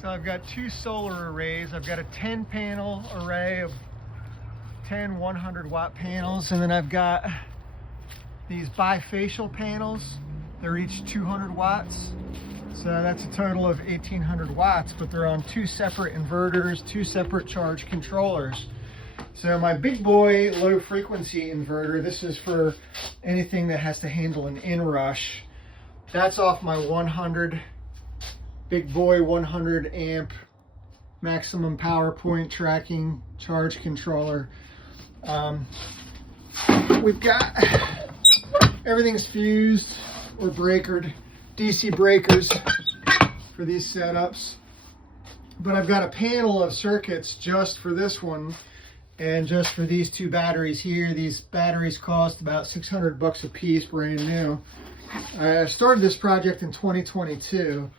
So I've got two solar arrays. I've got a 10 panel array of 10 100 watt panels, and then I've got these bifacial panels. They're each 200 watts. So that's a total of 1800 watts, but they're on two separate inverters, two separate charge controllers. So my big boy low frequency inverter, this is for anything that has to handle an inrush. That's off my 100 big boy 100 amp maximum power point tracking charge controller. We've got everything's fused or breakered, DC breakers for these setups. But I've got a panel of circuits just for this one and just for these two batteries here. These batteries cost about 600 bucks a piece, brand new. I started this project in 2022.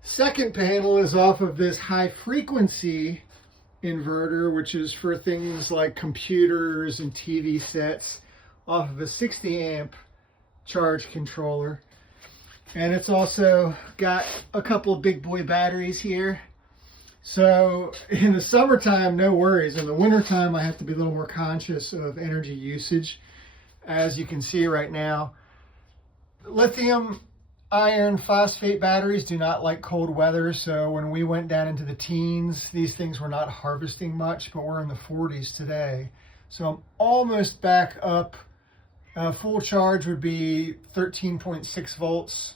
Second panel is off of this high frequency inverter, which is for things like computers and TV sets, off of a 60 amp charge controller. And it's also got a couple of big boy batteries here. So in the summertime, no worries. In the wintertime, I have to be a little more conscious of energy usage. As you can see right now, lithium iron phosphate batteries do not like cold weather. So when we went down into the teens, these things were not harvesting much, but we're in the 40s today. So I'm almost back up. Full charge would be 13.6 volts.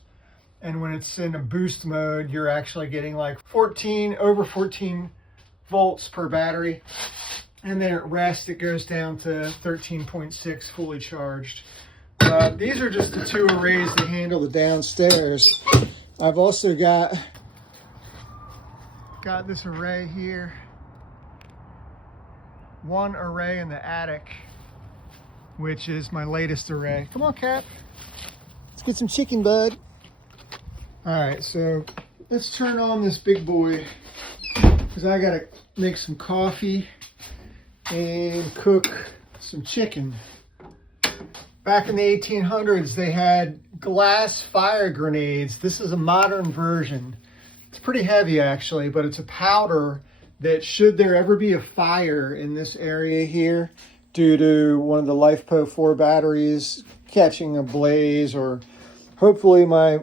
And when it's in a boost mode, you're actually getting like over 14 volts per battery. And then at rest, it goes down to 13.6 fully charged. These are just the two arrays that handle the downstairs. I've also got this array here. One array in the attic, which is my latest array. Come on, Cap. Let's get some chicken, bud. All right, so let's turn on this big boy because I gotta make some coffee and cook some chicken. Back in the 1800s, they had glass fire grenades. This is a modern version. It's pretty heavy actually, but it's a powder that should there ever be a fire in this area here due to one of the LiFePO 4 batteries catching a blaze, or hopefully my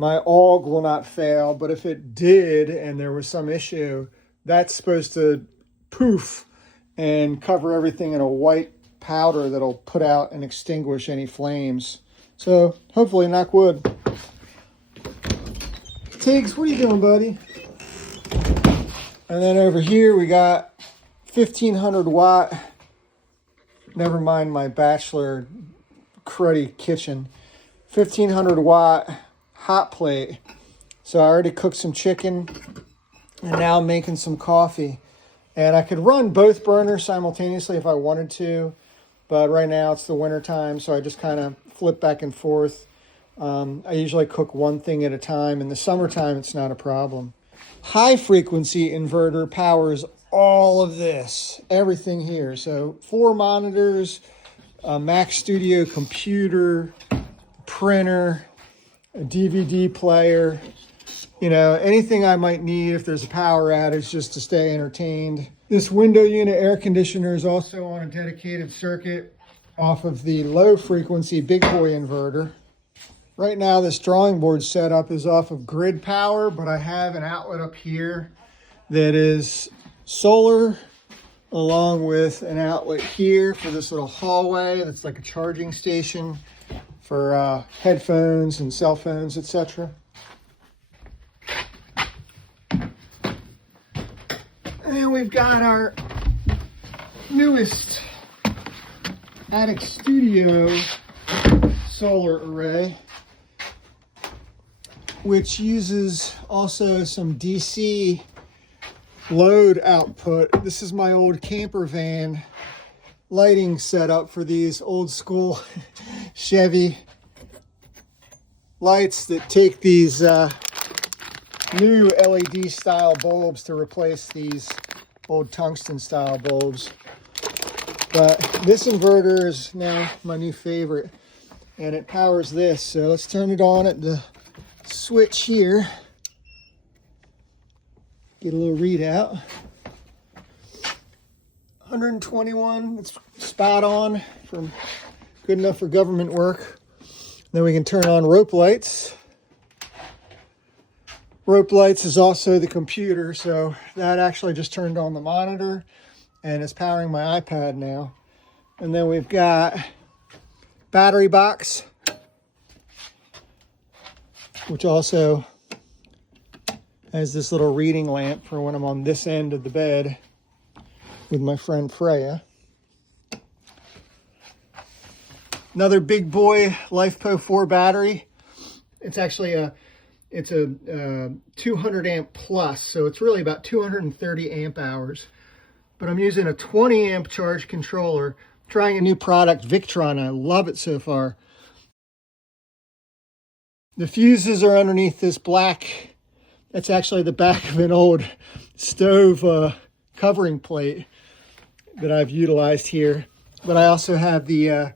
AUG will not fail, but if it did and there was some issue, that's supposed to poof and cover everything in a white powder that'll put out and extinguish any flames. So hopefully, knock wood. Tiggs, what are you doing, buddy? And then over here we got 1500 watt, never mind my bachelor cruddy kitchen, 1500 watt hot plate. So I already cooked some chicken and now I'm making some coffee. And I could run both burners simultaneously if I wanted to, but right now it's the winter time, so I just kind of flip back and forth. I usually cook one thing at a time. In the summertime, it's not a problem. High frequency inverter powers all of this, everything here. So 4 monitors, a Mac Studio computer, printer, a DVD player, you know, anything I might need if there's a power outage just to stay entertained. This window unit air conditioner is also on a dedicated circuit off of the low frequency big boy inverter. Right now this drawing board setup is off of grid power, but I have an outlet up here that is solar, along with an outlet here for this little hallway that's like a charging station for headphones and cell phones, etc. And we've got our newest attic studio solar array, which uses also some DC load output. This is my old camper van lighting setup for these old school Chevy lights that take these new LED style bulbs to replace these old tungsten style bulbs. But this inverter is now my new favorite, and it powers this. So let's turn it on at the switch here. Get a little readout. 121, it's spot on, for good enough for government work. Then we can turn on rope lights. Rope lights is also the computer, so that actually just turned on the monitor and is powering my iPad now. And then we've got battery box, which also has this little reading lamp for when I'm on this end of the bed with my friend Freya. Another big boy LifePo 4 battery. It's actually a 200 amp plus, so it's really about 230 amp hours. But I'm using a 20 amp charge controller, trying a new product, Victron. I love it so far. The fuses are underneath this black, that's actually the back of an old stove covering plate that I've utilized here. But I also have the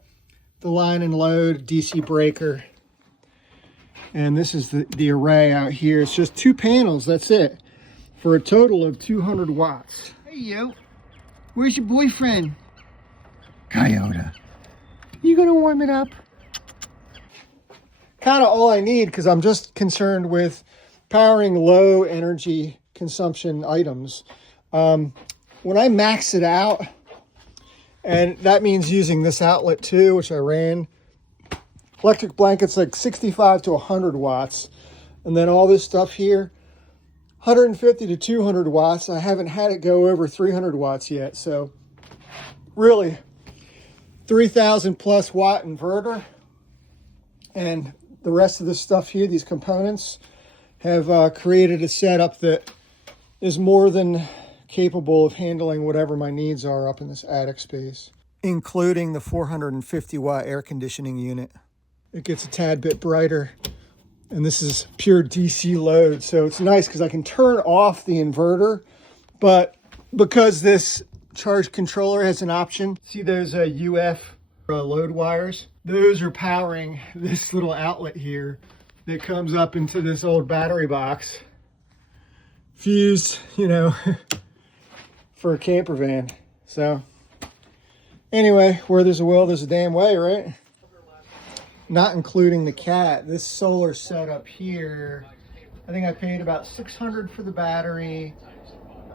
line and load DC breaker. And this is the array out here. It's just 2 panels, that's it, for a total of 200 watts. Hey, yo. Where's your boyfriend? Coyote. You gonna warm it up? Kind of all I need, because I'm just concerned with powering low energy consumption items. When I max it out, and that means using this outlet too, which I ran, electric blanket's like 65 to 100 watts. And then all this stuff here, 150 to 200 watts. I haven't had it go over 300 watts yet. So really 3,000 plus watt inverter. And the rest of the stuff here, these components, have created a setup that is more than capable of handling whatever my needs are up in this attic space, including the 450 watt air conditioning unit. It gets a tad bit brighter, and this is pure DC load, so it's nice because I can turn off the inverter, but because this charge controller has an option, see those UF load wires? Those are powering this little outlet here that comes up into this old battery box, fused, you know, for a camper van. So anyway, where there's a will, there's a damn way, right? Not including the cat. This solar setup here, I think I paid about $600 for the battery,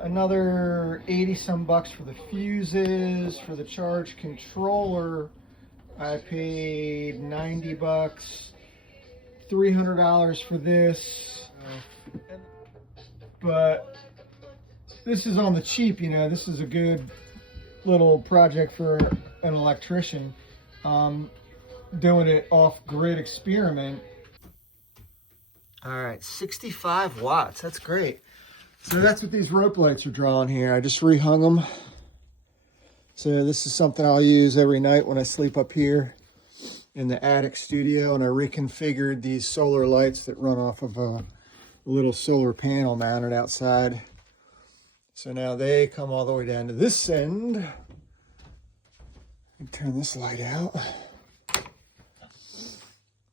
another 80 some bucks for the fuses. For the charge controller, I paid 90 bucks, $300 for this. But this is on the cheap, you know. This is a good little project for an electrician. Doing it off-grid experiment. All right, 65 watts. That's great. So that's what these rope lights are drawing here. I just rehung them. So this is something I'll use every night when I sleep up here in the attic studio. And I reconfigured these solar lights that run off of a little solar panel mounted outside. So now they come all the way down to this end. Let me turn this light out.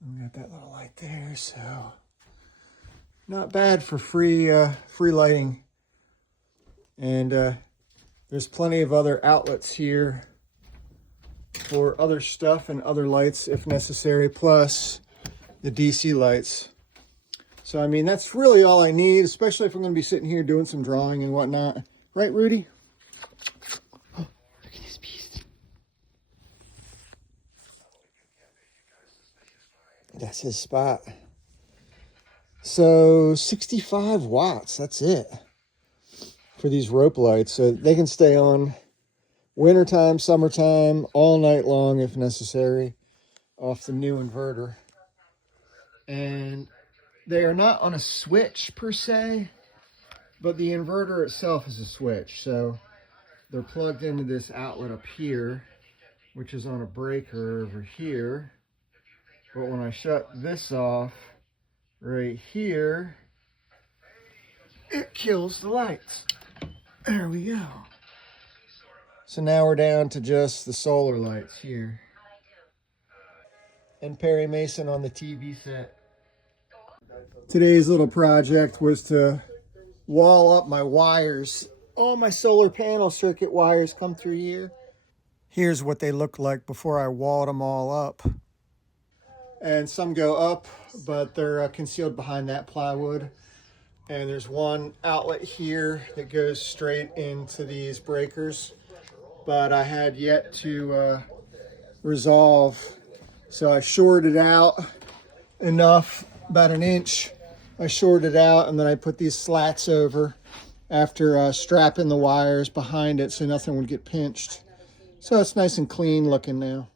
We got that little light there, so not bad for free lighting. And there's plenty of other outlets here for other stuff and other lights if necessary, plus the DC lights. So I mean, that's really all I need, especially if I'm going to be sitting here doing some drawing and whatnot. Right, Rudy? Oh, look at this beast. That's his spot. So 65 watts, that's it for these rope lights. So they can stay on wintertime, summertime, all night long if necessary, off the new inverter. And they are not on a switch per se, but the inverter itself is a switch. So they're plugged into this outlet up here, which is on a breaker over here. But when I shut this off right here, it kills the lights. There we go. So now we're down to just the solar lights here. And Perry Mason on the TV set. Today's little project was to wall up my wires. All my solar panel circuit wires come through here. Here's what they look like before I walled them all up. And some go up, but they're concealed behind that plywood. And there's one outlet here that goes straight into these breakers, but I had yet to resolve. So I shored it out enough, about an inch. I shored it out, and then I put these slats over after strapping the wires behind it so nothing would get pinched. So it's nice and clean looking now.